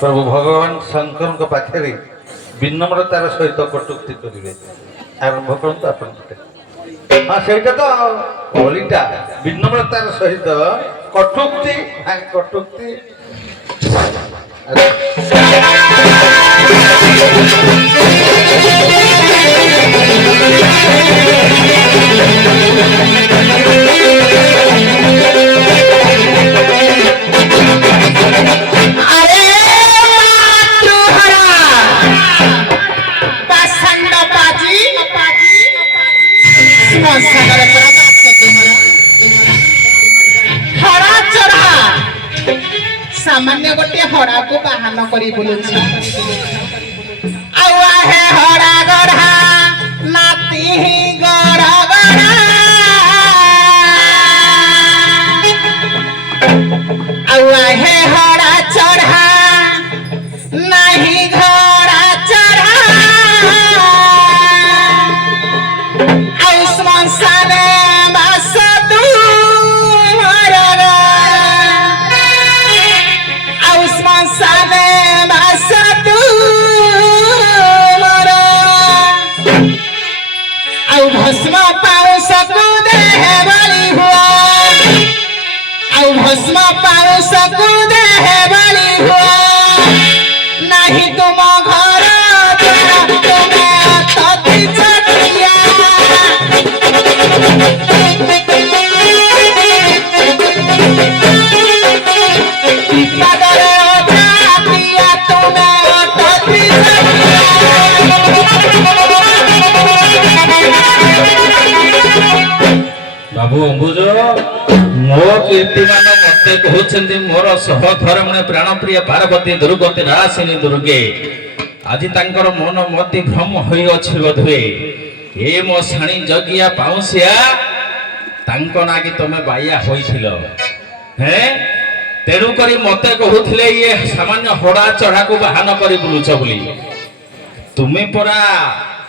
प्रभु भगवान शंकर पाखे विनम्रतार सहित कटुक्ति करेंगे आरंभ करते अपन हाँ से तो ओलीटा विनम्रतार सहित कटुक्ति हाँ कटुक्ति सामान्य गोटे हड़ा को बाहन करी बुलुछि आवा हे हड़ा गढ़ा नाती गढ़ा गढ़ा आवा हे हड़ा चढ़ा नहीं घोड़ा चढ़ा आयुष्मान साले भस्म पाऊ सकू दे वाली हुआ भस्म पाऊ सकू दे वाली हुआ नहीं तुम घर तुम्हें तती चटिया बाबू अंबुज मो कीर्तिमान मते कहउछन्ति मोर सहधर्मणे प्राणप्रिय पार्वती दुर्गति रासिनी दुर्गे आज तांकर मन मति भ्रम होई अछि बधुए ए मो साणी जगिया पाउसिया तांक नागी तमे बाया होइथिलो हे तेरु करी मते कहउथिले ये सामान्य होड़ा चढ़ा को बाहन करी बुलुछ बोली तुमे परा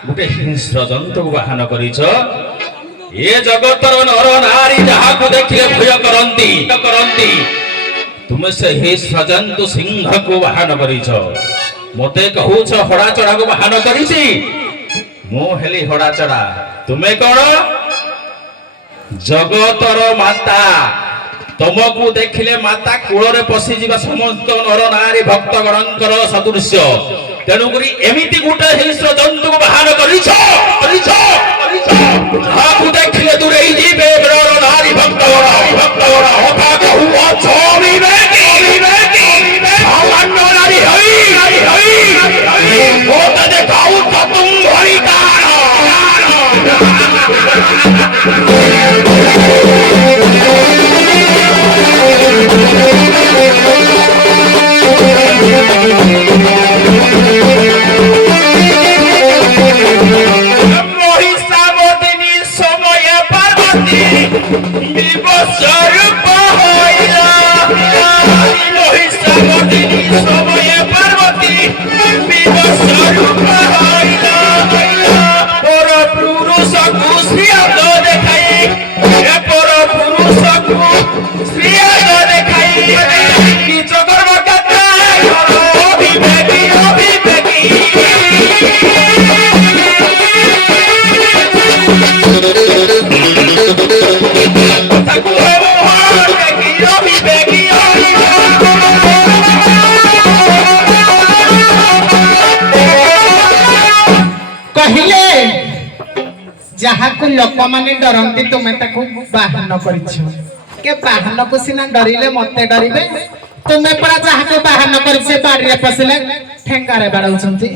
गुटे हिंस्र जंतु को बाहन करिछ ये जगतर नर नारी जहा को देखिले भय करंती तुमे से हे सजंतु सिंह को बाहन करिछ मते कहूछ हड़ा चढ़ा को बाहन करिछि मो हेली हड़ा चढ़ा तुमे कोन जगतर माता तुमको देखिले माता कूଳରେ पसी जीवा समस्त नर नारी भक्त गणकर सदृश्य तेणु करी एमिति गुटे हिंस्र जंतु को बाहन करिछ जाकु देखिले दूरे जीवे नर नारी भक्त गण होता कहू छोड़ी बेटी सामान्य नारी हई होता देखाऊ तो तुम भरी जहा को लोक माने डरंती तुमे ताको बाहन करिछ के बाहन को सिना डरिले मते डरिबे तुमे परा जहा को बाहन करिसे बाड़ीरे पसिले ठेंगारे बाडौछंती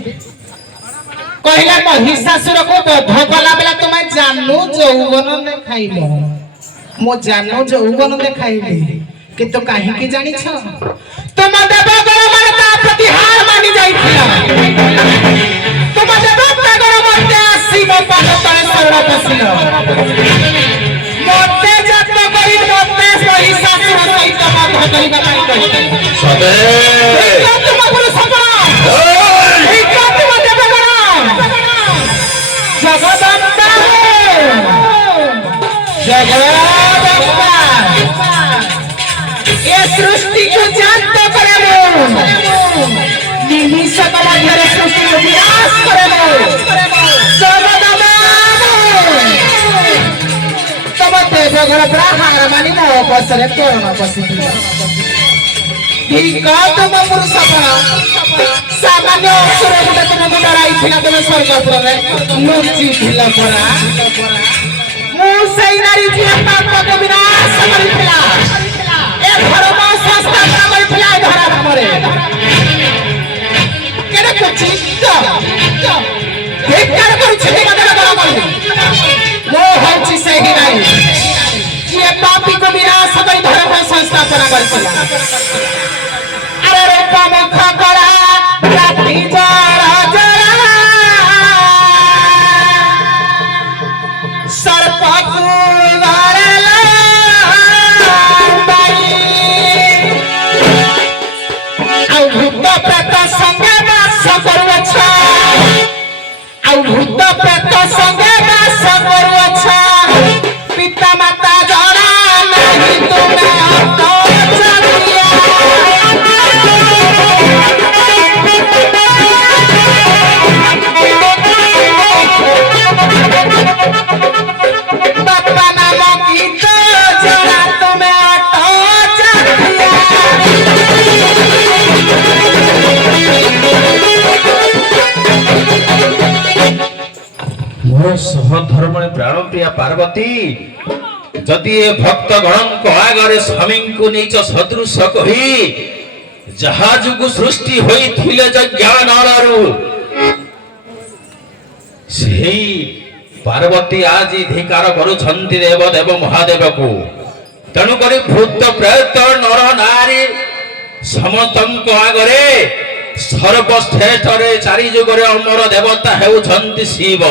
कहिला महिषासुर को बध कला बेला तुमे जानू जौवन ने खाइलो मो जानू जौवन ने खाइली किंतु काहे की जानिछ तुम देवगण माने ता प्रति हार मानि जाइथिला तुम देवगण मते आसी मो पाद तळे शरण पसिलो मते जत करी मते महिषासुर सहित बध करिबा पाई कहि सबे तुम गुरु सपना जगदम्बा ये सृष्टि को जानते ସୁଭଦ୍ରା ହାର ମାନି ମୋ ଅବସରରେ ତୋରଣ ବସିଥିଲେ ତୁମ ପୁରୁଷ ସାମାନ୍ୟ ଅସୁର ଗୋଟେ ତୁମକୁ ଡରାଇଥିଲା ତୁମେ ସ୍ୱର୍ଗପୁରରେ ଲୁଚିଥିଲ ପରା ମୁଁ ସେଇ ନାରୀ ଯିଏ ପାପକୁ ବିନାଶ କରିଥିଲା ଏ ଧର୍ମ ସଂସ୍ଥାପନ କରିଥିଲା ଏ ଧରା ଧାମରେ କେଡ଼େ କୁଚିତ ଧିକ୍କାର କରୁଛି ମତେ ବଳ କରି ମୁଁ ହଉଛି ସେହି ନାରୀ ଯିଏ ପାପୀକୁ ବିନାଶ କରି ଧର୍ମ ସଂସ୍ଥାପନ କରିଥିଲା ଆରେ ରୂପ ମୁଖ କଳା ରାତି ଜରା ଜରା ସର୍ପକୁ ଗରେଲା ଆଉ ଭୂତ ପ୍ରେତ ସଙ୍ଗେ ବାସ କରୁଅଛ ଆଉ ଭୂତ ପ୍ରେତ ସଙ୍ଗେ ବାସ କରୁଅଛ ପିତା ମାତା ଜଣା ନାହିଁ ତୁମେ ବାପା ନାମ ଗୀତ ଜଣା ତୁମେ ମୋ ସହଧର୍ମଣୀ ପ୍ରାଣପ୍ରିୟା ପାର୍ବତୀ ଯଦି ଏ ଭକ୍ତ ଗଣଙ୍କ ଆଗରେ ସ୍ୱାମୀଙ୍କୁ ନିଜ ସଦୃଶ କହି ଯାହା ଯୋଗୁ ସୃଷ୍ଟି ହୋଇଥିଲେ ଜ୍ଞାନରୁ ସେହି ପାର୍ବତୀ ଆଜି ଧିକାର କରୁଛନ୍ତି ଦେବ ଦେବ ମହାଦେବକୁ ତେଣୁକରି ଭୂତ ପ୍ରେତ ନର ନାରୀ ସମସ୍ତଙ୍କ ଆଗରେ ସର୍ବଶ୍ରେଷ୍ଠରେ ଚାରି ଯୁଗରେ ଅମର ଦେବତା ହେଉଛନ୍ତି ଶିବ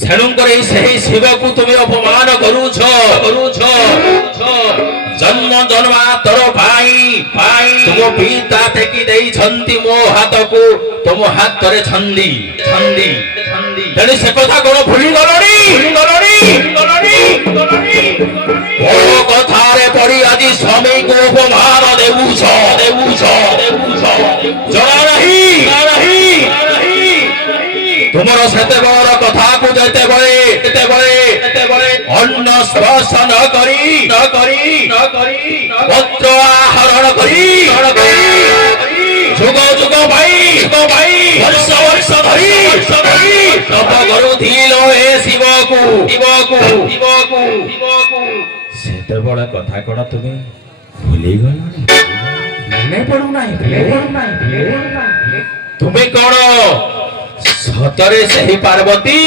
ତେଣୁକରି ସେହି ଶିବକୁ ତୁମେ ଅପମାନ କରୁଛ ଜନ୍ମ ଜନ୍ମାନ୍ତର ପାଇଁ ତୁମ ପିତା ଟେକି ଦେଇଛନ୍ତି ମୋ ହାତକୁ ତୁମ ହାତରେ ଛନ୍ଦି ତେଣୁ ସେ କଥା କଣ ଭୁଲିଗଲଣି ମୋ କଥାରେ ପଡି ଆଜି ସ୍ୱାମୀକୁ ଅପମାନ ଦେଉଛ ଜଣା ନାହିଁ ତୁମର ସେତେବେଳର କଥାକୁ ଯେତେବେଳେ ଅନ୍ନ ସ୍ପର୍ଶ ନ କରି ପତ୍ର ଆହରଣ କରି ଯୁଗ ଯୁଗ ପାଇଁ ବର୍ଷ ଧରି ତପ କରୁଥିଲ ଏ ଶିବକୁ ସେତେବେଳେ କଥା କଣ ତୁମେ ଭୁଲିଗଲ ମନେ ପଡୁନାହିଁ ତୁମେ କଣ ସତରେ ସେହି ପାର୍ବତୀ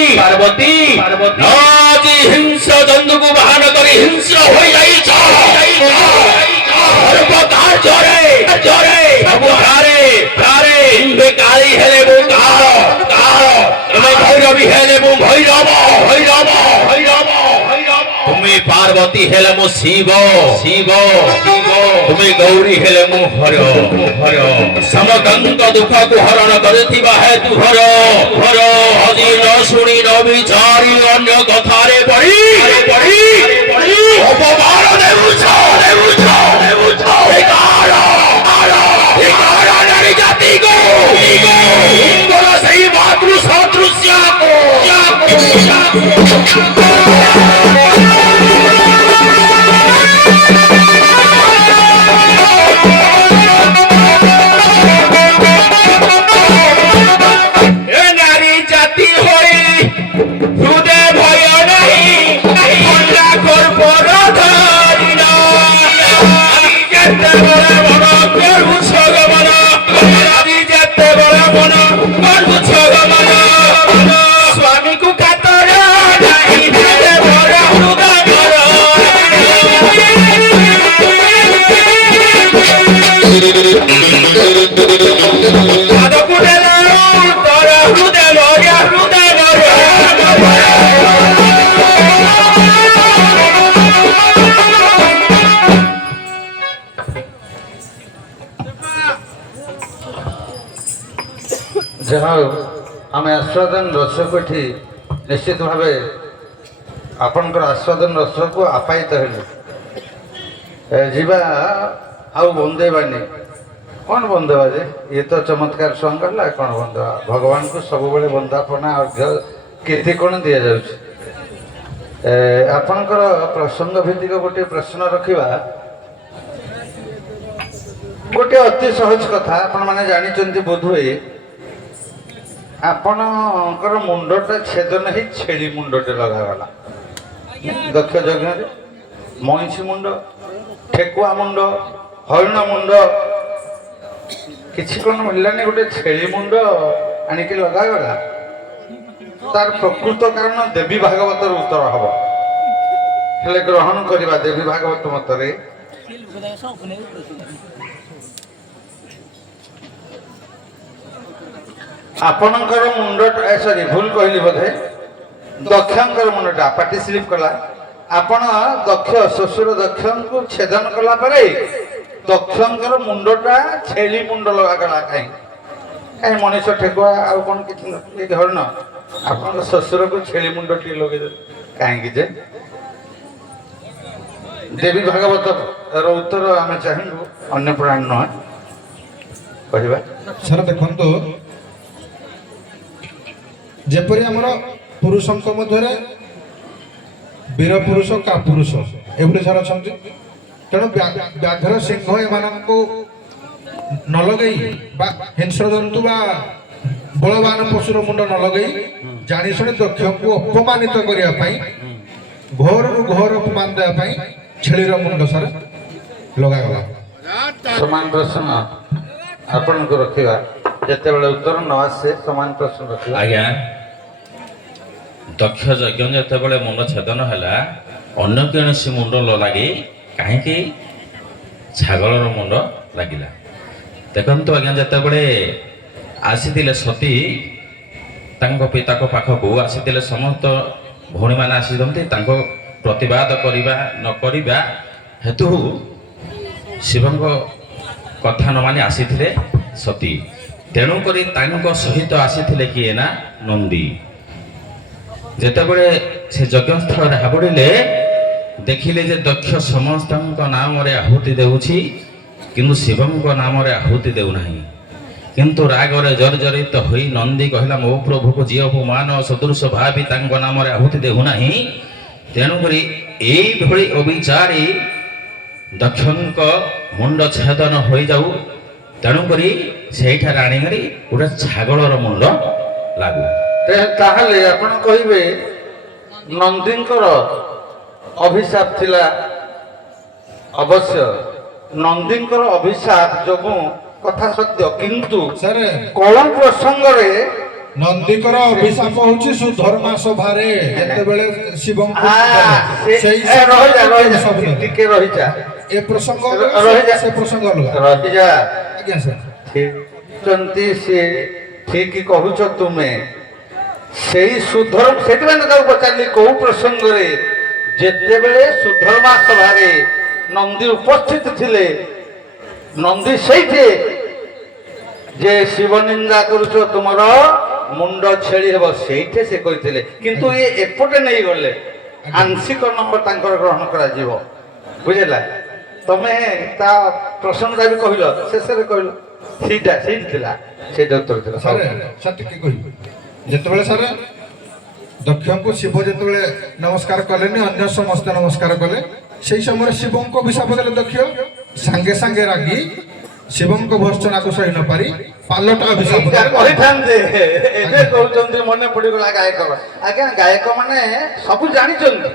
ଆଜି ହିଂସ ଜନ୍ତୁକୁ ବାହନ କରି ହିଂସ ହୋଇଯାଇଛ କାଳି ହେଲେ ମୁଁ କାଳ ତୁମେ ଭୈରବୀ ହେଲେ ମୁଁ ଭୈରବ ତୁମେ ପାର୍ବତୀ ହେଲେ ମୁଁ ଶିବ ତୁମେ ଗୌରୀ ହେଲେ ମୁଁ ହର ସମସ୍ତଙ୍କ ଦୁଃଖକୁ ହରଣ କରୁଥିବା ହେତୁ ହର ଆଜି ନ ଶୁଣି ନ ବିଚାରି ଅନ୍ୟ କଥାରେ ପଡ଼ି ଅପମାନ ଦେଉଛ ନାରୀ ଜାତିକୁ ସେଇ ମାତୃ ସଦୃଶ୍ୟକୁ ଯାହା ଆମେ ଆସ୍ୱାଦନ ରସକୁ ଏଠି ନିଶ୍ଚିତ ଭାବେ ଆପଣଙ୍କର ଆସ୍ୱାଦନ ରସକୁ ଆପାୟିତ ହେଲୁ ଯିବା ଆଉ ବନ୍ଦେଇବାନି କ'ଣ ବନ୍ଦେଇବା ଯେ ଇଏ ତ ଚମତ୍କାର ସଙ୍ଗ ହେଲା କ'ଣ ବନ୍ଦେଇବା ଭଗବାନଙ୍କୁ ସବୁବେଳେ ବନ୍ଦାପନା ଅର୍ଘ୍ୟ କୀର୍ତ୍ତି କ'ଣ ଦିଆଯାଉଛି ଆପଣଙ୍କର ପ୍ରସଙ୍ଗ ଭିତ୍ତିକ ଗୋଟିଏ ପ୍ରଶ୍ନ ରଖିବା ଗୋଟିଏ ଅତି ସହଜ କଥା। ଆପଣମାନେ ଜାଣିଛନ୍ତି ବୋଧହୁଏ ଆପଣଙ୍କର ମୁଣ୍ଡଟା ଛେଦନ ହେଇ ଛେଳି ମୁଣ୍ଡଟେ ଲଗାଗଲା ଦକ୍ଷ ଯଜ୍ଞରେ। ମଇଁଷି ମୁଣ୍ଡ, ଠେକୁଆ ମୁଣ୍ଡ, ହରିଣ ମୁଣ୍ଡ କିଛି କ'ଣ ମିଳିଲାନି, ଗୋଟେ ଛେଳି ମୁଣ୍ଡ ଆଣିକି ଲଗାଗଲା। ତାର ପ୍ରକୃତ କାରଣ ଦେବୀ ଭାଗବତର ଉତ୍ତର ହବ। ହେଲେ ଗ୍ରହଣ କରିବା ଦେବୀ ଭାଗବତ ମତରେ ଆପଣଙ୍କର ମୁଣ୍ଡଟା ସରି ଭୁଲ କହିଲି ବୋଧେ, ଦକ୍ଷଙ୍କର ମୁଣ୍ଡଟା ପାଟି ସ୍ଲିପ୍ କଲା। ଆପଣ ଦକ୍ଷ ଶ୍ୱଶୁର ଦକ୍ଷଙ୍କୁ ଛେଦନ କଲା ପରେ ଦକ୍ଷଙ୍କର ମୁଣ୍ଡଟା ଛେଳି ମୁଣ୍ଡ ଲଗାଗଲା। କାହିଁ ମଣିଷ ଠେକୁଆ ଆଉ କ'ଣ କିଛି ହରିଣ, ଆପଣଙ୍କ ଶ୍ୱଶୁରକୁ ଛେଳି ମୁଣ୍ଡ ଟିକେ ଲଗେଇଦେଲେ କାହିଁକି ଯେ? ଦେବୀ ଭାଗବତର ଉତ୍ତର ଆମେ ଚାହିଁବୁ, ଅନ୍ୟ ପୁରାଣ ନୁହେଁ କହିବା। ସାର୍ ଦେଖନ୍ତୁ, ଯେପରି ଆମର ପୁରୁଷଙ୍କ ମଧ୍ୟରେ ବୀର ପୁରୁଷ କା ପୁରୁଷ ଏଭଳି ସାର୍ ଅଛନ୍ତି। ତେଣୁ ବ୍ୟାଘ୍ର ସିଂହ ଏମାନଙ୍କୁ ନ ଲଗେଇ ବା ହିଂସ୍ର ଜନ୍ତୁ ବା ବଳବାନ ପଶୁର ମୁଣ୍ଡ ନ ଲଗେଇ ଜାଣିଶୁଣି ଦକ୍ଷଙ୍କୁ ଅପମାନିତ କରିବା ପାଇଁ, ଘୋରରୁ ଘୋର ଅପମାନ ଦେବା ପାଇଁ ଛେଳିର ମୁଣ୍ଡ ସାର୍ ଲଗାଗଲା। ସମାନ ପ୍ରଶ୍ନ ଆପଣଙ୍କୁ ରଖିବା, ଯେତେବେଳେ ଉତ୍ତର ନ ଆସେ ସମାନ ପ୍ରଶ୍ନ ରଖିବା। ଆଜ୍ଞା, ଦକ୍ଷ ଯଜ୍ଞ ଯେତେବେଳେ ମୁଣ୍ଡ ଛେଦନ ହେଲା, ଅନ୍ୟ କୌଣସି ମୁଣ୍ଡ ନ ଲାଗି କାହିଁକି ଛାଗଳର ମୁଣ୍ଡ ଲାଗିଲା? ଦେଖନ୍ତୁ ଆଜ୍ଞା, ଯେତେବେଳେ ଆସିଥିଲେ ସତୀ ତାଙ୍କ ପିତାଙ୍କ ପାଖକୁ ଆସିଥିଲେ, ସମସ୍ତ ଭଉଣୀମାନେ ଆସିଛନ୍ତି ତାଙ୍କ ପ୍ରତିବାଦ କରିବା ନ କରିବା ହେତୁ ଶିବଙ୍କ କଥା ନ ମାନି ଆସିଥିଲେ ସତୀ। ତେଣୁକରି ତାଙ୍କ ସହିତ ଆସିଥିଲେ କିଏ ନା ନନ୍ଦୀ। ଯେତେବେଳେ ସେ ଯଜ୍ଞସ୍ଥଳରେ ହାବୁଡ଼ିଲେ, ଦେଖିଲେ ଯେ ଦକ୍ଷ ସମସ୍ତଙ୍କ ନାମରେ ଆହୁତି ଦେଉଛି କିନ୍ତୁ ଶିବଙ୍କ ନାମରେ ଆହୁତି ଦେଉନାହିଁ। କିନ୍ତୁ ରାଗରେ ଜର୍ଜରିତ ହୋଇ ନନ୍ଦୀ କହିଲା, ମୋ ପ୍ରଭୁକୁ ଯିଏ ଅପମାନ ସଦୃଶ ଭାବି ତାଙ୍କ ନାମରେ ଆହୁତି ଦେଉନାହିଁ, ତେଣୁକରି ଏଇଭଳି ଅବିଚାରୀ ଦକ୍ଷଙ୍କ ମୁଣ୍ଡ ଛେଦନ ହୋଇଯାଉ। ତେଣୁକରି ସେଇଠାରେ ଆଣିକରି ଗୋଟେ ଛାଗଳର ମୁଣ୍ଡ ଲାଗୁ। ତାହେଲେ ଆପଣ କହିବେ ନନ୍ଦୀଙ୍କର ଅଭିଶାପ ଥିଲା। ଅବଶ୍ୟ ନନ୍ଦୀଙ୍କର ଅଭିଶାପ ଯୋଗୁଁ କଥା ସତ୍ୟ, କିନ୍ତୁ ସାର୍ କଳ ପ୍ରସଙ୍ଗରେ ନନ୍ଦୀଙ୍କର ଅଭିଶାପ ହଉଛି ସୁଧର୍ମା ସଭାରେ ଯେତେବେଳେ ଶିବଙ୍କୁ ସେଇ ଟିକେ ରହିଯା, ଏ ପ୍ରସଙ୍ଗ ରହିଯା, ସେ ପ୍ରସଙ୍ଗ ଅଲଗା। ରହିଯା। ଆଜ୍ଞା ସାର୍, ସିଏ ଠିକ କହୁଛ ତୁମେ। ସେଇ ସୁଧର୍ମ, ସେଥିପାଇଁ ତାକୁ ପଚାରିଲି କୋଉ ପ୍ରସଙ୍ଗରେ? ଯେତେବେଳେ ସୁଧର୍ମା ସଭାରେ ନନ୍ଦୀ ଉପସ୍ଥିତ ଥିଲେ, ନନ୍ଦୀ ସେଇଠି ଯେ ଶିବ ନିନ୍ଦା କରୁଛ ତୁମର ମୁଣ୍ଡ ଛେଳି ହେବ, ସେଇଠି ସେ କହିଥିଲେ। କିନ୍ତୁ ଇଏ ଏପଟେ ନେଇଗଲେ, ଆଂଶିକ ନମ୍ବର ତାଙ୍କର ଗ୍ରହଣ କରାଯିବ, ବୁଝିଲା? ତମେ ତା ପ୍ରସଙ୍ଗଟା ବି କହିଲ, ଶେଷରେ କହିଲ ସେଇଟା ସେଇଠି ଥିଲା, ସେଇଟା ଉତ୍ତର ଥିଲା। ସାର୍ ସାର୍ ଟିକେ କହିବି, ଯେତେବେଳେ ସାର୍ ଦକ୍ଷଙ୍କୁ ଶିବ ଯେତେବେଳେ ନମସ୍କାର କଲେନି, ଅନ୍ୟ ସମସ୍ତେ ନମସ୍କାର କଲେ, ସେଇ ସମୟରେ ଶିବଙ୍କୁ ଅଭିଶାପ ଦେଲେ। ଦକ୍ଷ ସାଙ୍ଗେ ସାଙ୍ଗେ ରାଗି ଶିବଙ୍କ ଭର୍ତ୍ସନାକୁ ସହି ନ ପାରି ପାଲଟା ଅଭିଶାପ କହିଥାନ୍ତେ। ଏବେ କହୁଛନ୍ତି ମନେ ପଡିଗଲା ଗାୟକ। ଆଜ୍ଞା, ଗାୟକ ମାନେ ସବୁ ଜାଣିଛନ୍ତି,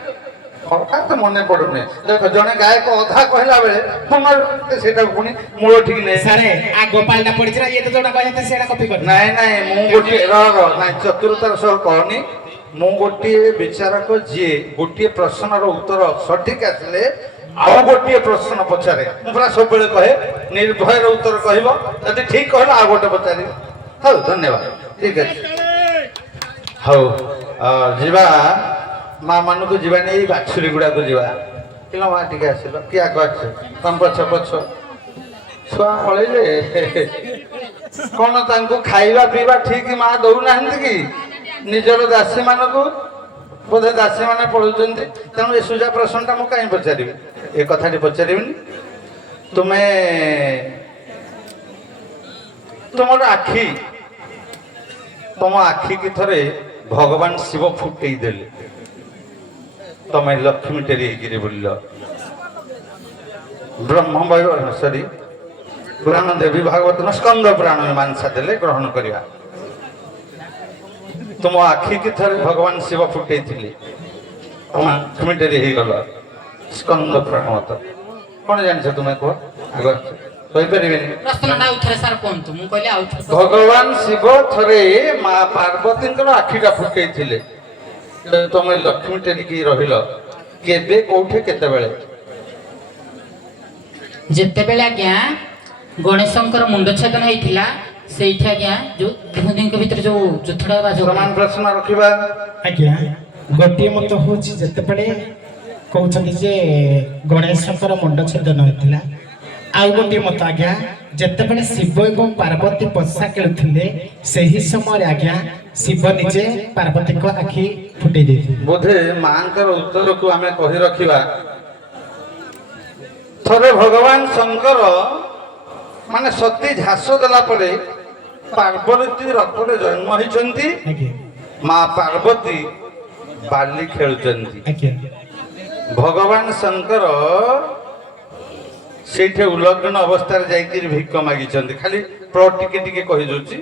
ହଠାତ୍ ମନେ ପଡୁନି। ଦେଖ, ଜଣେ ଗାୟକ ଅଧା କହିଲା ବେଳେ ସେଇଟାକୁ ପୁଣି ମୂଳ ଠିକ ନେଇ ସାରେ ଆଗ ପାଲଟା ପଡିଛି ନା, ଇଏ ତ ଯୋଉଟା କହିଲେ ସେଇଟା କପି କରି। ନାଇଁ ମୁଁ ଗୋଟିଏ ନାଇଁ ଚତୁରତାର ସହ କହନି। ମୁଁ ଗୋଟିଏ ବିଚାରକ ଯିଏ ଗୋଟିଏ ପ୍ରଶ୍ନର ଉତ୍ତର ସଠିକ ଆସିଲେ ଆଉ ଗୋଟିଏ ପ୍ରଶ୍ନ ପଚାରେ। ମୁଁ ପୁରା ସବୁବେଳେ କହେ ନିର୍ଭୟର ଉତ୍ତର କହିବ, ଯଦି ଠିକ କହିଲ ଆଉ ଗୋଟେ ପଚାରିବ। ହଉ, ଧନ୍ୟବାଦ, ଠିକ ଅଛି। ହଉ, ଯିବା ମା ମାନଙ୍କୁ ଯିବାନି, ଏଇ ବାଛୁରୀ ଗୁଡାକୁ ଯିବା। କିଲ ମା ଟିକେ ଆସିଲ, କିଏ ଆଗ ଆସ, ତମ ପଛ ଛୁଆ ପଳେଇଲେ। କଣ ତାଙ୍କୁ ଖାଇବା ପିଇବା ଠିକ ମା ଦଉନାହାନ୍ତି କି? ନିଜର ଦାସୀ ମାନଙ୍କୁ ବୋଧେ ଦାସୀ ମାନେ ପଢୁଛନ୍ତି। ତେଣୁ ଏ ସୁଜା ପ୍ରଶ୍ନଟା ମୁଁ କାହିଁ ପଚାରିବି? ଏ କଥାଟି ପଚାରିବିନି। ତୁମର ଆଖି, ତମ ଆଖି କି ଥରେ ଭଗବାନ ଶିବ ଫୁଟେଇ ଦେଲେ। ତମେ ଲକ୍ଷ୍ମୀ ଟେରି ହେଇକିରି ବୁଲିଲ ବ୍ରହ୍ମବାୟୁ ସରି ପୁରାଣ ଦେବୀ ଭାଗବତ ସ୍କନ୍ଦ ପୁରାଣ ମାଂସା ଦେଲେ ଗ୍ରହଣ କରିବା ତୁମ ଆଖିକି ଥରେ ଭଗବାନ ଶିବ ଫୁଟେଇଥିଲେ ତମେ ଲକ୍ଷ୍ମୀ ଟେରି ହେଇଗଲ ସ୍କନ୍ଦ ପୁରାଣ ମତ କଣ ଜାଣିଛ ତୁମେ କୁହ ଆଗ କହିପାରିବେନି ପ୍ରଶ୍ନଟା ଆଉଥରେ ସାର୍ କୁହନ୍ତୁ ମୁଁ କହିଲି ଆଉଥରେ ଭଗବାନ ଶିବ ଥରେ ମା ପାର୍ବତୀଙ୍କର ଆଖିଟା ଫୁଟେଇଥିଲେ ତମେ ଲକ୍ଷ୍ମୀ ଟେରିକି ରହିଲ କେବେ କୋଉଠି କେତେବେଳେ ଯେତେବେଳେ ଆଜ୍ଞା ଗଣେଶଙ୍କର ମୁଣ୍ଡ ଛେଦନ ହେଇଥିଲା ସେଇଠି ଆଜ୍ଞା ଯୋଉ ଦୁହିଁଙ୍କ ଭିତରେ ଯୋଉ ଯୁଦ୍ଧଟା ବା ସମାନ ପ୍ରଶ୍ନ ରଖିବା ଆଜ୍ଞା ଗୋଟିଏ ମତ ହଉଛି ଯେତେବେଳେ କହୁଛନ୍ତି ଯେ ଗଣେଶଙ୍କର ମୁଣ୍ଡ ଛେଦନ ହୋଇଥିଲା ଆଉ ଗୋଟିଏ ମତ ଆଜ୍ଞା ଯେତେବେଳେ ଶିବ ଏବଂ ପାର୍ବତୀ ପଶା ଖେଳୁଥିଲେ ସେହି ସମୟରେ ଆଜ୍ଞା ଶିବ ନିଜେ ପାର୍ବତୀଙ୍କ ଆଖି ଫୁଟେଇ ଦେଇଥିଲେ ବୋଧେ ମାଙ୍କର ଉତ୍ତରକୁ ଆମେ କହି ରଖିବା ଥରେ ଭଗବାନ ଶଙ୍କର ମାନେ ସତୀ ଝାସ ଦେଲା ପରେ ପାର୍ବତୀ ରଥରେ ଜନ୍ମ ହେଇଛନ୍ତି ଆଜ୍ଞା ମା ପାର୍ବତୀ ବାଲି ଖେଳୁଛନ୍ତି ଆଜ୍ଞା ଭଗବାନ ଶଙ୍କର ସେଇଠି ଉଲଗ୍ନ ଅବସ୍ଥାରେ ଯାଇକିରି ଭିକ ମାଗିଛନ୍ତି ଖାଲି ଟିକେ ଟିକେ କହିଦଉଛି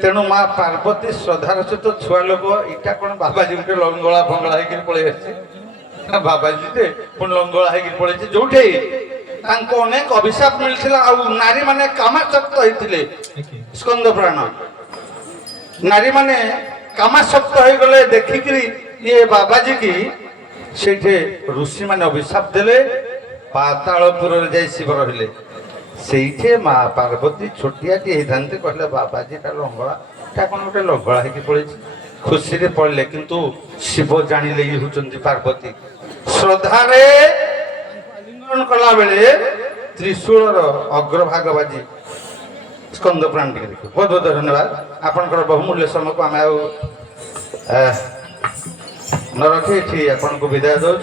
ତେଣୁ ମା ପାର୍ବତୀ ଶ୍ରଦ୍ଧାର ସହିତ ଛୁଆ ଲୋକ ଏଇଟା କଣ ବାବାଜୀ ଗୋଟେ ଲଙ୍ଗଳା ଫଙ୍ଗଳା ହେଇକିରି ପଳେଇ ଆସିছে ବାବାଜୀଟେ ପୁଣି ଲଙ୍ଗଳା ହେଇକିରି ପଳେଇଛି ଯୋଉଠି ତାଙ୍କୁ ଅନେକ ଅଭିଶାପ ମିଳିଥିଲା ଆଉ ନାରୀ ମାନେ କାମାସକ୍ତ ହେଇଥିଲେ ସ୍କନ୍ଦ ପୁରାଣ ନାରୀ ମାନେ କାମାସକ୍ତ ହେଇଗଲେ ଦେଖିକିରି ଇଏ ବାବାଜୀ କି ସେଇଠି ଋଷି ମାନେ ଅଭିଶାପ ଦେଲେ ପାତାଳପୁରରେ ଯାଇ ଶିବ ରହିଲେ ସେଇଠି ମା ପାର୍ବତୀ ଛୋଟିଆଟି ହେଇଥାନ୍ତେ କହିଲେ ବାବାଜୀଟା ଲଙ୍ଗଳା ତା କଣ ଗୋଟେ ଲଙ୍ଗଳା ହେଇକି ପଳେଇଛି ଖୁସିରେ ପଳିଲେ କିନ୍ତୁ ଶିବ ଜାଣିଲେ ଇଏ ହଉଛନ୍ତି ପାର୍ବତୀ ଶ୍ରଦ୍ଧାରେ ଆଲିଙ୍ଗନ କଲା ବେଳେ ତ୍ରିଶୂଳର ଅଗ୍ରଭାଗ ବାଜି ସ୍କନ୍ଦ ପୁରାଣ ଟିକେ ଦେଖିବୁ ବହୁତ ବହୁତ ଧନ୍ୟବାଦ ଆପଣଙ୍କର ବହୁମୂଲ୍ୟ ସମୟକୁ ଆମେ ଆଉ ନ ରଖି ଏଠି ଆପଣଙ୍କୁ ବିଦାୟ ଦଉଛୁ।